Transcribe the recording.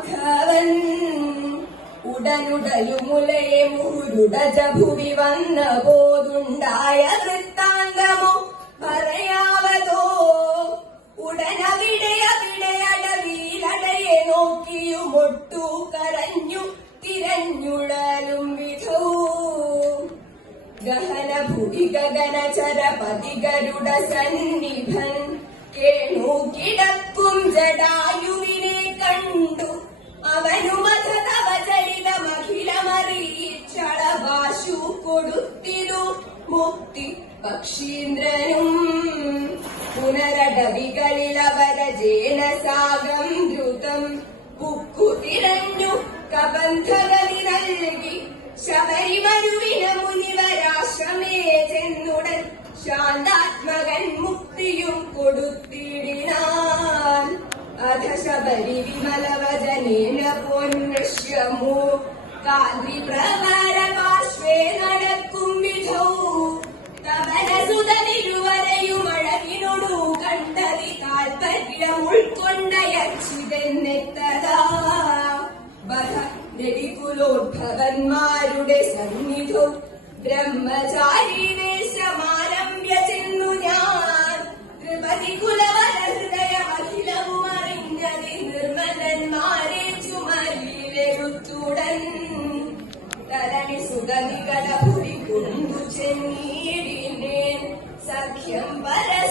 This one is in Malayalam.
രാഘവൻ ഉടനുടയുമുലയെ മുരുടജ ഭുവി വന്ന പോതുണ്ടായ വൃത്താന്തമോ പറയാവതോ. ഉടനവിടെ അടവിയിലടയെ നോക്കിയുമൊട്ടു കരഞ്ഞു തിരഞ്ഞുഴലും വിധോ. ഗഹന ഭുവി ഗഗനചരപതി ഗരുഡ സന്നിഭൻ കേണു കിടക്കും ജടായുവിനെ കണ്ടു. അവനുമഖിലമറിയിച്ചളവാശു കൊടുത്തിരു മുക്തി പക്ഷീന്ദ്രനും. പുനരടവികളിലവരജേനസാഗം ദ്രുതം ഉക്കു തിരഞ്ഞു കബന്ധകലി നൽകി. ശബരിമരുവിന മുനിവരാശ്രമേ ചെന്നുടൻ ശാന്താത്മകൻ മുക്തിയും കൊടുത്തിടിനാൻ. അധ ശബരി വിമലവചനേന പൊന്നശ്യമോ കാന്തി പ്രവര പാർശ്വേ നടക്കും വിധോ. തവനസുതനിരുവരെയും അഴകിനോടു കണ്ടതി താൽപര്യം ഉൾക്കൊണ്ടയച്ചിതെന്നെത്തതാ. ുലോദ്ഭവന്മാരുടെ സന്നിധോ ബ്രഹ്മചാരി വേഷമാരംഭ്യ ചെന്നു ഞാൻ. ത്രിപതി കുലവരഹൃദയമഖിലവും അറിഞ്ഞതി നിർമ്മലന്മാരെ ചുമലിലെടുത്തുടൻ. തരണി സുഗതികള ഭുരി കൊണ്ടു ചെന്നീടിനേൻ സഖ്യം പരസ്പരം